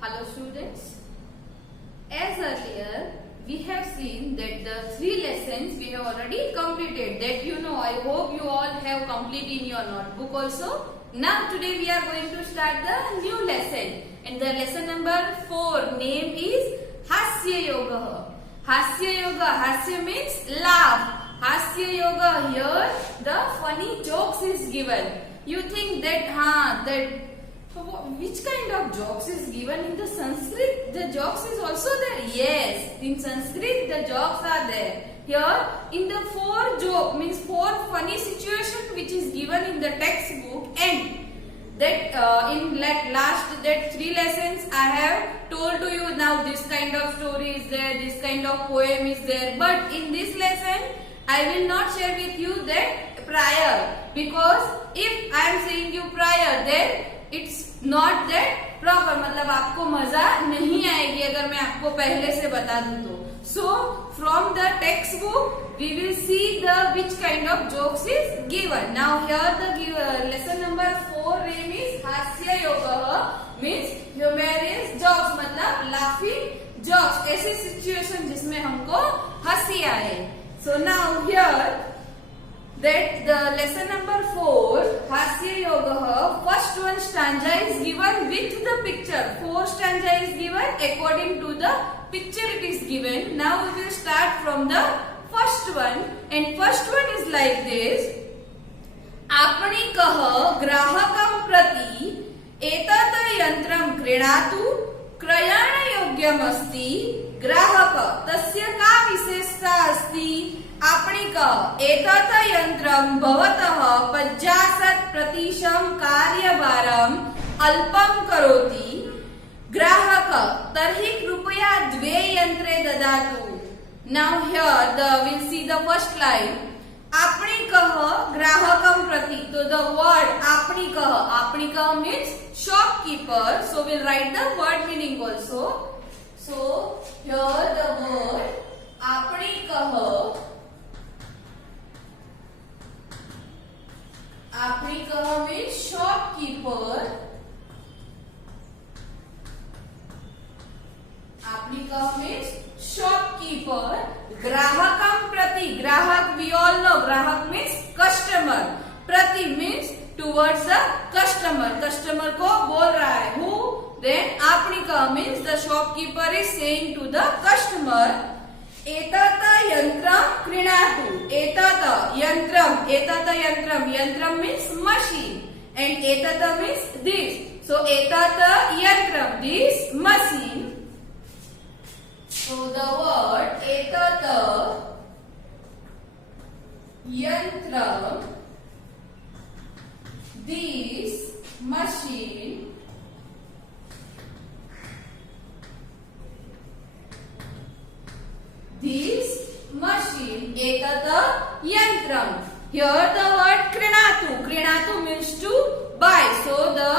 Hello students. As earlier we have seen that the 3 lessons we have already completed. That you know, I hope you all have completed in your notebook also. Now today we are going to start the new lesson. And the lesson number 4 name is Hasya Yoga. Hasya Yoga. Hasya means laugh. Hasya Yoga, here the funny jokes is given. You think that which kind of jokes is given in the Sanskrit? The jokes is also there. Yes, in Sanskrit the jokes are there. Here in the 4 joke means 4 funny situation which is given in the textbook, and that in last 3 lessons I have told to you now this kind of story is there, this kind of poem is there. But in this lesson I will not share with you that prior, because if I am saying you prior then it's not that proper. मतलब आपको मजा नहीं आएगी अगर मैं आपको पहले से बता दूं तो. So from the textbook we will see the which kind of jokes is given. Now here the lesson number 4 name is Hasya Yoga, means humorous jokes, मतलब laughing jokes, ऐसी situation जिसमें हमको हंसी आए. So now here that the lesson number 4 Hasya Yoga, first one stanza is given with the picture. 4 stanza is given according to the picture it is given. Now we will start from the first one, and first one is like this. आपणिकः ग्राहकं प्रति एतत् यन्त्रं क्रीणातु क्रयणयोग्यमस्ति. ग्राहक तस्य का विशेषता अस्ति? आपणिक एतत् यन्त्रं भवतः 50% कार्यभारम् अल्पं करोति. ग्राहक तर्हि कृपया 2 यन्त्रे ददातु. Now here we'll see the first line. आपणिकः ग्राहकं प्रति. So the word आपणिकः means shopkeeper. So we'll write the word meaning also. So here the word आपणिकः means shopkeeper. आपणिकः means shopkeeper. ग्राहकं प्रति, ग्राहक we all know, ग्राहक means customer. प्रति means towards the customer. Customer को बोल रहा है. Who? Then आपणिकः means the shopkeeper is saying to the customer. एतत् यन्त्रं क्रीणातु. एतत् यन्त्रं, यन्त्रं means machine, and एतत् means this. So एतत् यन्त्रं, this machine. So the word एतत् यन्त्रं, this machine, एतत् यन्त्रं. Here the word क्रीणातु means to buy. So the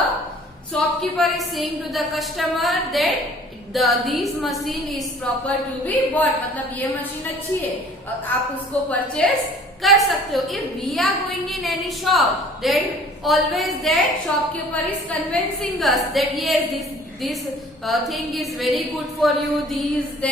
shopkeeper is saying to the customer that this machine is proper to be bought. मतलब ये machine अच्छी है, आप उसको purchase कर सकते हो. If we are going in any shop, then always that shopkeeper is convincing us that yes, this thing is very good for you. These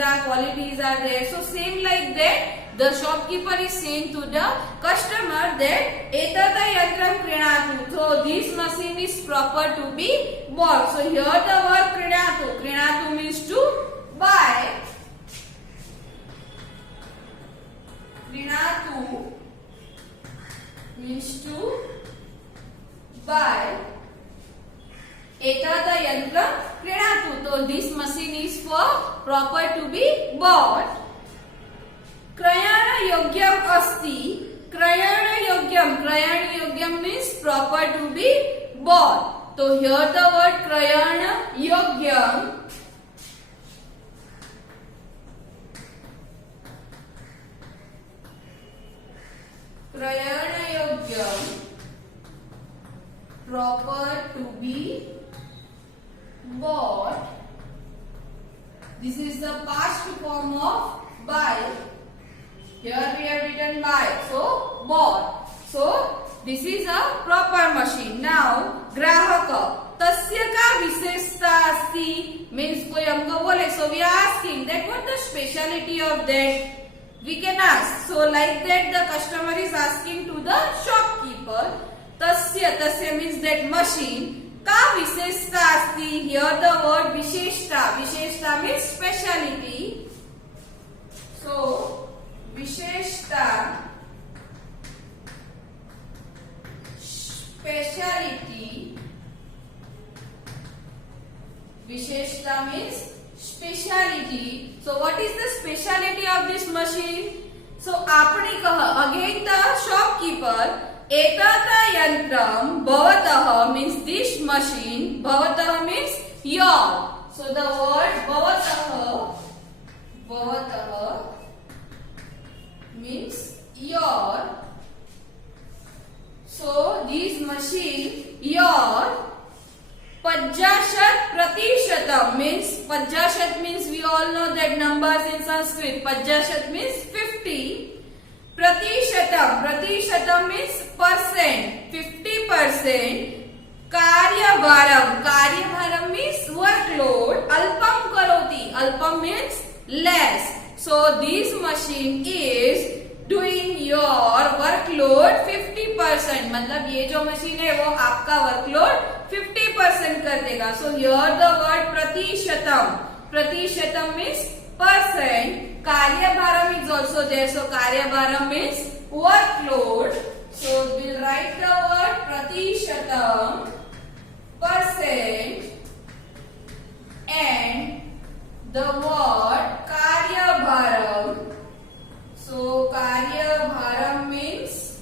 are qualities are there. So same like that, the shopkeeper is saying to the customer that एतत् यन्त्रं क्रीणातु. So this machine is proper to be bought. So here the word क्रीणातु means to buy. क्रीणातु means to buy. एतत् यन्त्रं क्रीणातु. So this machine is for proper to be bought. क्रयण योग्यम अस्ति. क्रयण योग्यम means proper to be bought. So here the word क्रयण योग्यम proper to be bought. This is the past form of buy. Here we have written buy, so bought. So this is a proper machine. Now ग्राहक तस्य का विशेषता अस्ति. So we are asking that what the speciality of that? We can ask. So like that the customer is asking to the shopkeeper. Tasya means that machine. Ka visheshta asti. Here the word visheshta. Visheshta means speciality. So visheshta, speciality. Visheshta means speciality. So what is the speciality of this machine? So apni kaha, again the shopkeeper, etata yantram bhavatah means this machine, bhavatah means your. So the word bhavatah means your. So this machine, your Pajashat pratishatam means, Pajashat means we all know that numbers in Sanskrit. Pajashat means 50. Pratishatam means percent, 50%. Karyabharam means workload. Alpam karoti, alpam means less. So this machine is doing your workload 50%. मतलब ये जो machine है वो आपका workload 50% कर देगा. So here the word pratishatam means percent. Karyabharam is also there. So karyabharam means workload. So we'll write the word pratishatam, percent, and the word karyabharam. So karyabharam means,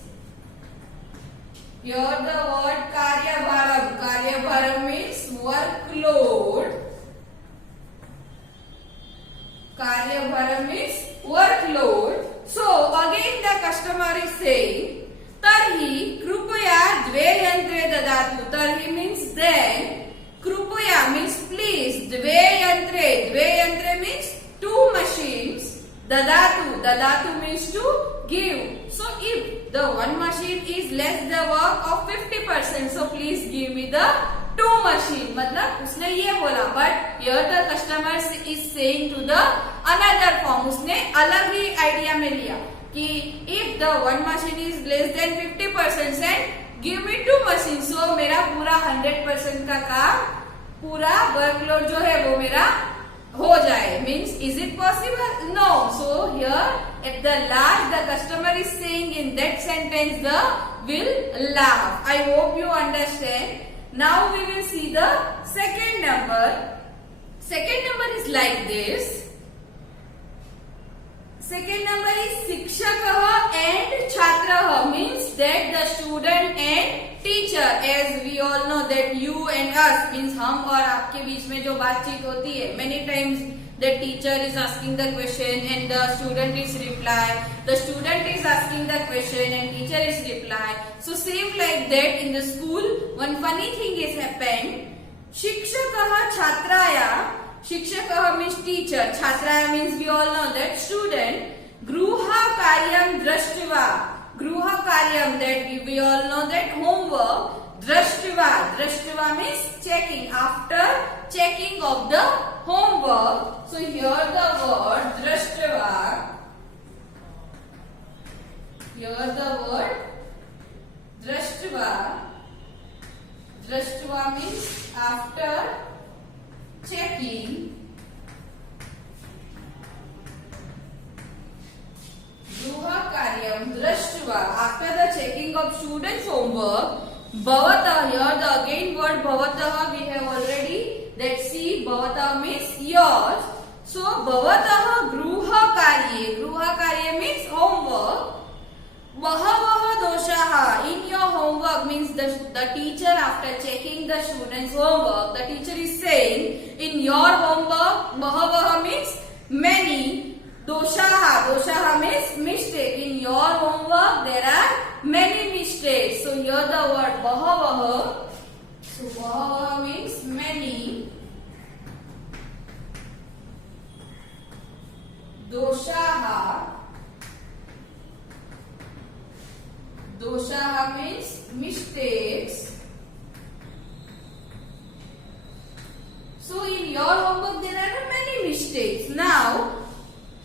here the word karyabharam means workload. Karyabharam means workload. So again the customer is saying, tarhi krupaya dve yantre dadatu. Tarhi means then, krupaya means please, dve yantre means two machines. Dadatu means to give. So if the one machine is less the work of 50%, so please give me the two machine. मतलब उसने ये बोला, but here the customer is saying to the another form. उसने अलग ही idea में लिया कि if the one machine is less than 50%, then give me two machines. So मेरा पूरा 100% का काम, पूरा workload जो है वो मेरा हो जाए. Means is it possible? No. So here at the last the customer is saying in that sentence the will laugh. I hope you understand. Now we will see the second number. Second number is like this. Second number is Shikshakah and Chhatrah, means that the student and teacher. As we all know that you and us means हम और आपके बीच में जो बातचीत होती है, many times the teacher is asking the question and the student is reply. The student is asking the question and teacher is reply. So same like that in the school, one funny thing is happened. Shikshakah Chhatraya. Shikshakah means teacher. Chhatraya means we all know that student. Gruha karyam drashtva. Gruha karyam, that we all know that homework. Drashtva means checking. After checking of the homework. So here the word drashtva. Here the word drashtva. Drashtva means after checking. Gruha karyam drashtva, after the checking of students' homework. Bhavatah, here the again word bhavatah we have already. That see, bhavatah means yours. So bhavatah gruha karye means homework. Bahavaha doshaha, in your homework means the teacher after checking the students' homework, the teacher is saying in your homework, bahavaha means many. Doshaha means mistake. In your homework there are many mistakes. So here the word bahavaha. So bahavaha means many. Doshaha means mistakes. So in your homework there are many mistakes.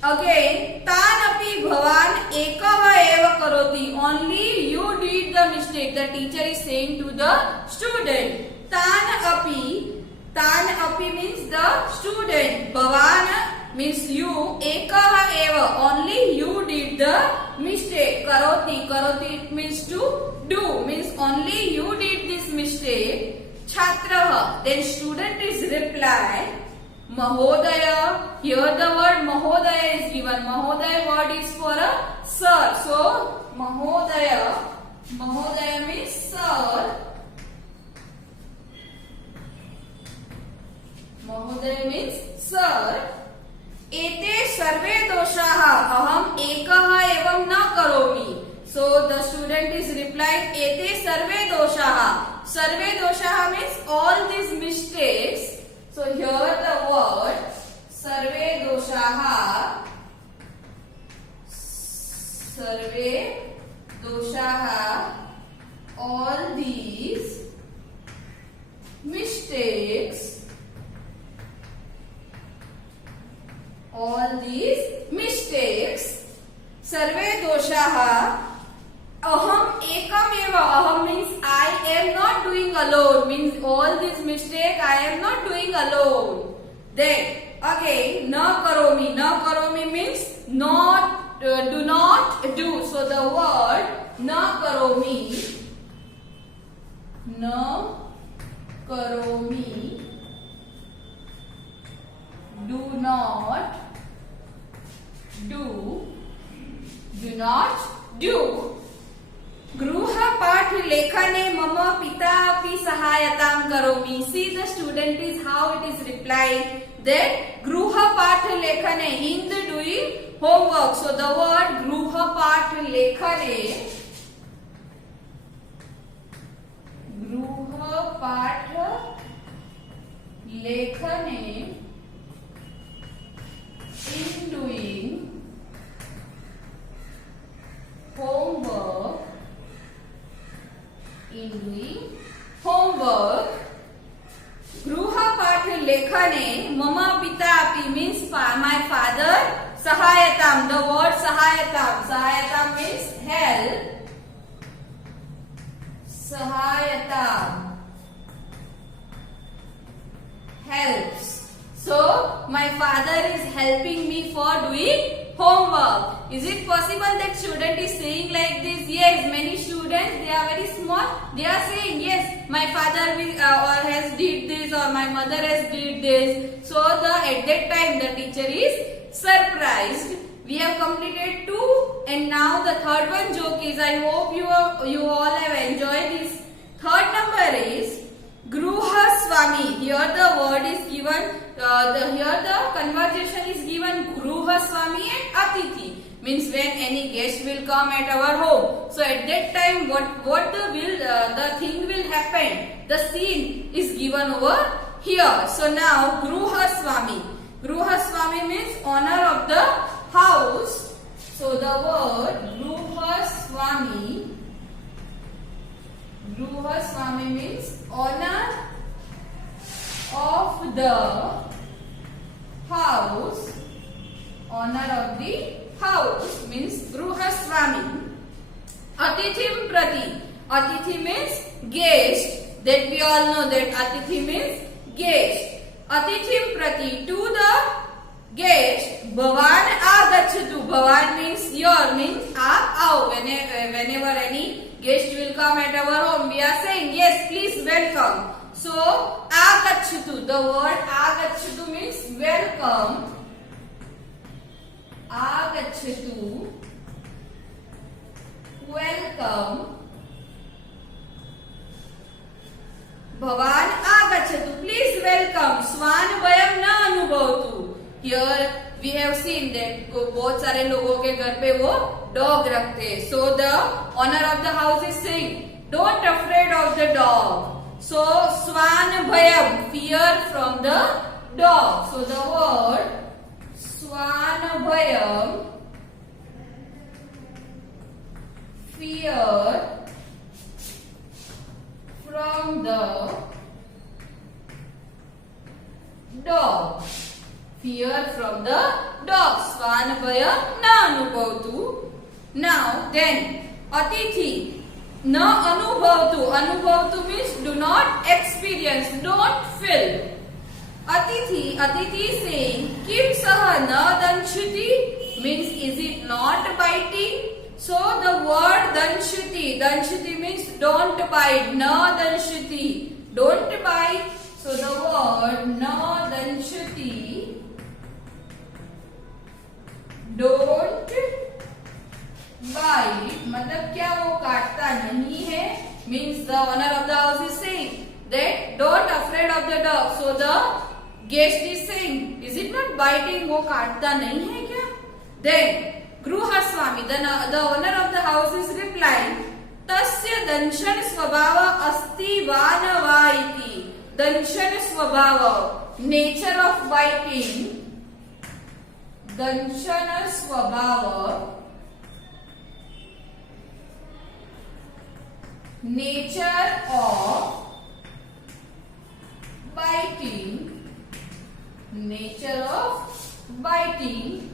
Again, तानपि भवान् एकः एव करोति. Only you did the mistake. The teacher is saying to the student. तानपि means the student. भवान् means you. एकः एव. Only you did the mistake. Karoti it means to do. Means only you did this mistake. Chhatrah. Then student is reply. Mahodaya. Here the word Mahodaya is given. Mahodaya word is for a sir. So Mahodaya means sir. Mahodaya means sir. एते सर्वे दोषाः अहम् एकः एवं न करोमि. So the student is replied एते सर्वे दोषाः. सर्वे दोषाः means all these mistakes. So here the word सर्वे दोषाः. सर्वे दोषाः, all these mistakes. All these mistakes. सर्वे दोषाः. Aham ekam eva. Aham means I am not doing alone. Means all these mistakes I am not doing alone. Then again na karomi. Na karomi means not do not do. So the word na karomi. Na karomi. Do not do. Do not do. गृहपाठ लेखने मम पिता अपि सहायतां करोमि. See the student is how it is replying that गृहपाठ लेखने in the doing homework. So the word गृहपाठ लेखने. गृहपाठ लेखने in doing homework. In doing homework. गृहपाठ लेखने मम पिता अपि means my father. सहायताम. The word सहायताम. सहायताम means help. सहायताम helps. So my father is helping me for doing homework. Is it possible that student is saying like this? Yes, many students, they are very small. They are saying yes, my father or has did this or my mother has did this. So at that time the teacher is surprised. We have completed 2 and now the third one joke is. I hope you all have enjoyed this. Third number is Gruhaswami. Here the word is given. Here the conversation is given Gruhaswami and Atithi. Means when any guest will come at our home. So at that time what the thing will happen. The scene is given over here. So now Gruhaswami. Gruhaswami means owner of the house. So the word Gruhaswami. Gruhaswami means owner of the house. Owner of the house means Gruhaswami. Atithim prati. Atithi means guest. That we all know that Atithi means guest. Atithim prati. To the guest. Bhavan agachatu. Bhavan means your. Means aap aao. Whenever any guest will come at our home, we are saying yes, please welcome. So agachatu. The word agachatu means welcome. Agachatu. Welcome. Bhavan agachatu. Please welcome. Swan vayam na anubhavtu. Here we have seen that बहुत सारे लोगों के घर पे वो dog रखते हैं. So the owner of the house is saying, don't afraid of the dog. So swan bhayam, fear from the dog. So the word swan bhayam, fear from the dog. Fear from the dog. Svanabhaya na anubhavtu. Now then, Atithi na anubhavtu. Anubhavtu means do not experience, don't feel. Atithi is saying kim saha na danshiti means is it not biting? So the word danshiti means don't bite. Na danshiti, don't bite. So the word na danshiti, don't bite, मतलब क्या वो काटता नहीं है, means the owner of the house is saying that don't afraid of the dog. So the guest is saying is it not biting, वो काटता नहीं है क्या? Then Gruhaswami, the owner of the house is replying tasya danshan swabhava asti va na va iti. Danshan swabhava, nature of biting. Danshan swabhava, nature of biting. Nature of biting.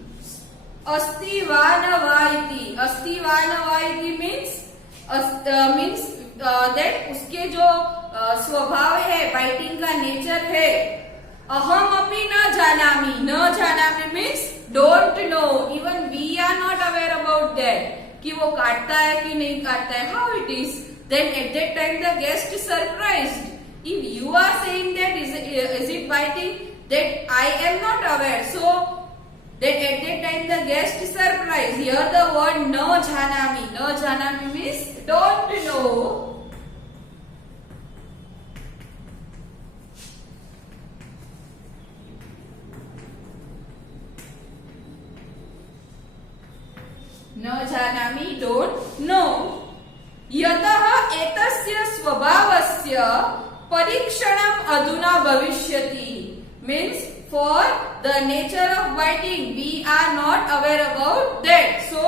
Asti va na va iti. Asti va na va iti means that उसके जो स्वभाव है, biting का nature है. अहम अपि न जानामि. न जानामि means don't know. Even we are not aware about that कि वो काटता है कि नहीं काटता है. How it is? Then at that time the guest is surprised. If you are saying that is it biting, that I am not aware. So that at that time the guest is surprised. Here the word no janami. No janami means don't know. No janami, don't know. यतः एतस्य स्वभावस्य परीक्षणम अधुना भविष्यति. Means for the nature of biting we are not aware about that. So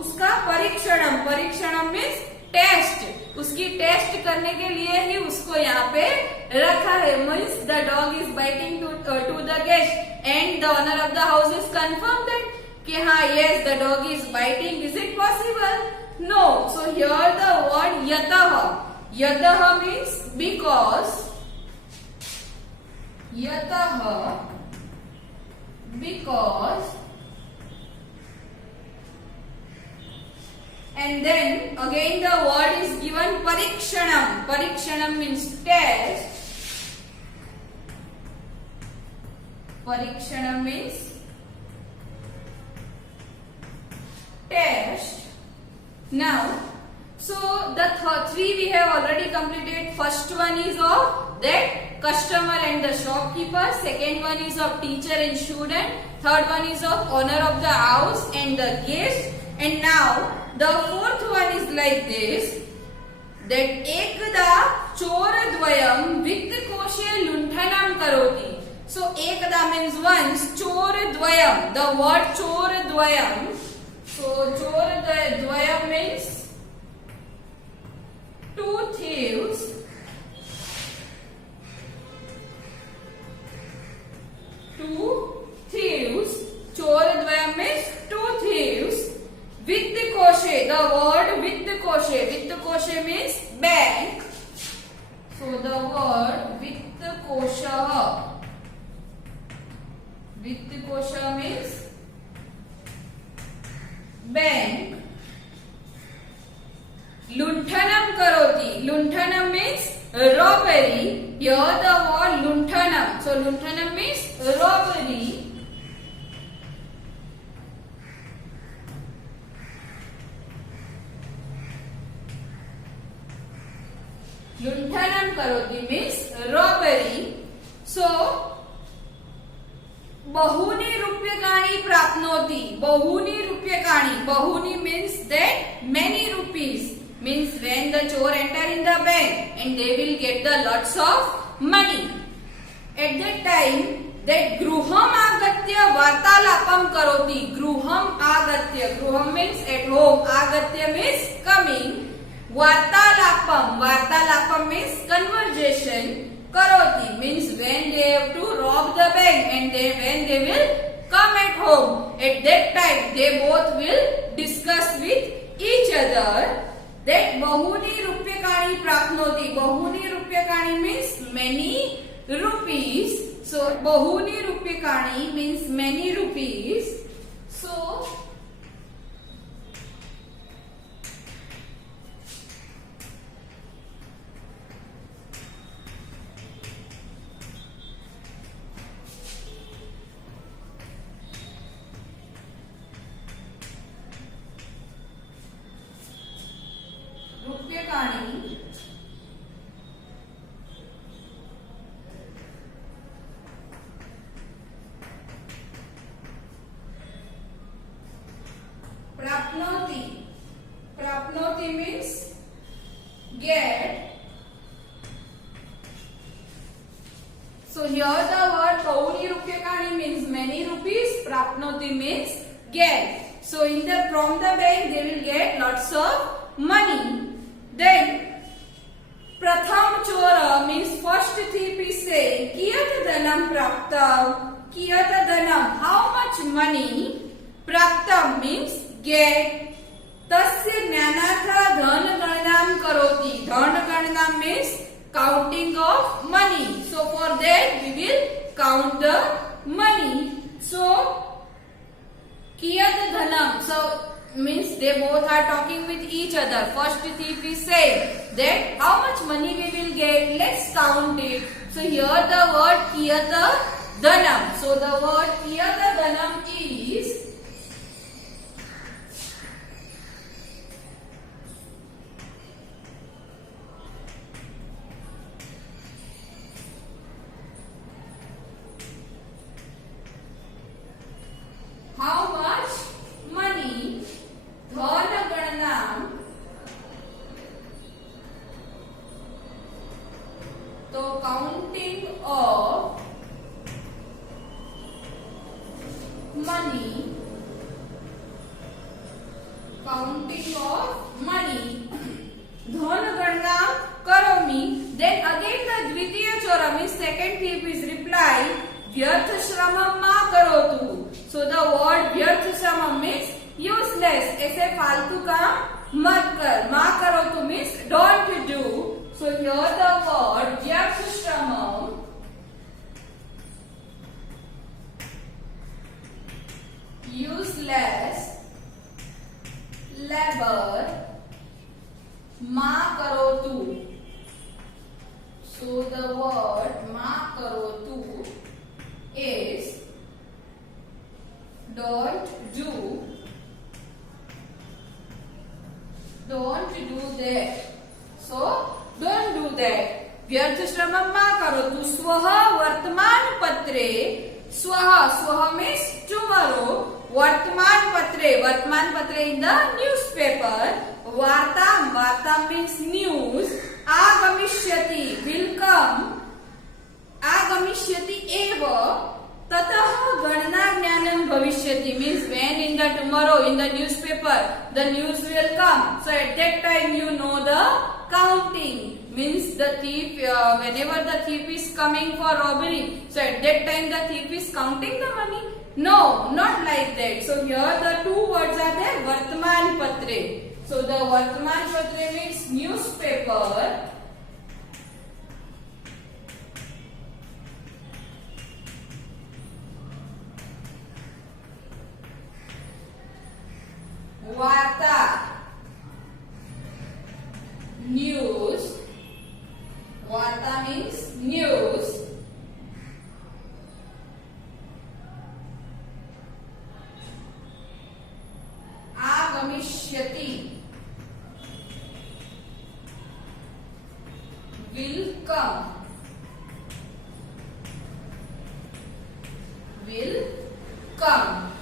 उसका परीक्षणम means test. उसकी test करने के लिए ही उसको यहाँ पे रखा है. Means the dog is biting to the guest and the owner of the house is confirmed that कि हाँ yes the dog is biting. Is it possible? No. So here the word yatah. Yatah means because. Yatah because. And then again the word is given parikshanam. Parikshanam means test. Parikshanam means test. Now, so the three we have already completed. First one is of that customer and the shopkeeper. Second one is of teacher and student. Third one is of owner of the house and the guest. And now the fourth one is like this. That ekada choradvayam vittokoshe lunthanam karoti. So ekada means once. Choradvayam. The word choradvayam. So choradvayam means two thieves. Choradvayam means two thieves. Vittokoshe. The word vittokoshe. Vittokoshe means bank. So the word vittokosha. Vittokosha means bank. Lunthanam karoti. Lunthanam means robbery. Here the word lunthanam. So lunthanam means robbery. Lunthanam karoti means robbery. So bahuni रूप्यकाणि प्राप्नोति. Bahuni रूप्यकाणि. Bahuni means that many rupees. Means when the chore enter in the bank and they will get the lots of money. At that time that gruham agatya vartalapam karoti. Gruham agatya. Gruham means at home. Agatya means coming. Vartalapam. Vartalapam means conversation. Karoti means when they have to rob the bank and when they will come at home. At that time they both will discuss with each other that bahuni rupyakani prapnoti. Bahuni rupyakani means many rupees. So bahuni rupyakani means many rupees. So rupyakani prapnoti. Prapnoti means get. So here the word bahuni rupyakani means many rupees. Prapnoti means get. So in the from the bank they will get lots of money. Then pratham chora means first thief is saying kiyat dhanam praptam. Kiyat dhanam, how much money. Praptam means get. Tasya jnanatha dhan ganam karoti. Dhan ganam means counting of money. So for that we will count the money. So kiyat dhanam, so means they both are talking with each other. First thief is saying that how much money we will get, let's count it. So here the word kiyata dhanam. So the word kiyata dhanam is how much money. Dhan ganam, so counting of money. Counting of money. Dhan ganam karomi. Then again the dvitiya chora means second thief is reply vyarth shramam ma karotu. So the word vyarth shramam means useless. ऐसे फालतू काम मत कर. मा करो तो means don't do. So here the word vyarth shramam useless labor ma karo tu. So the word ma karo tu is don't do. Don't do that. So don't do that. व्यर्थ श्रमम मा करोतु. स्वः वर्तमान पत्रे. स्वः, स्वः means tomorrow. वर्तमान पत्रे, वर्तमान पत्रे in the newspaper. वार्ताम, वार्ताम means news. आगमिष्यति will come. आगमिष्यति एव. ततः गणना ज्ञानम भविष्यति means when in the tomorrow in the newspaper the news will come. So at that time you know the counting means the thief whenever the thief is coming for robbery. So at that time the thief is counting the money. No, not like that. So here the two words are there. Vartman patre. So the Vartman patre means newspaper. Varta news. Varta means news. Agamishyati will come. Will come.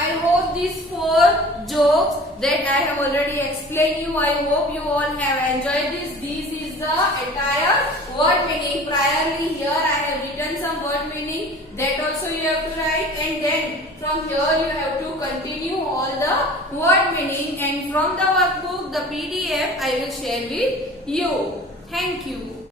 I hope these 4 jokes that I have already explained you, I hope you all have enjoyed this. This is the entire word meaning. Priorly here I have written some word meaning, that also you have to write, and then from here you have to continue all the word meaning, and from the workbook, the PDF I will share with you. Thank you.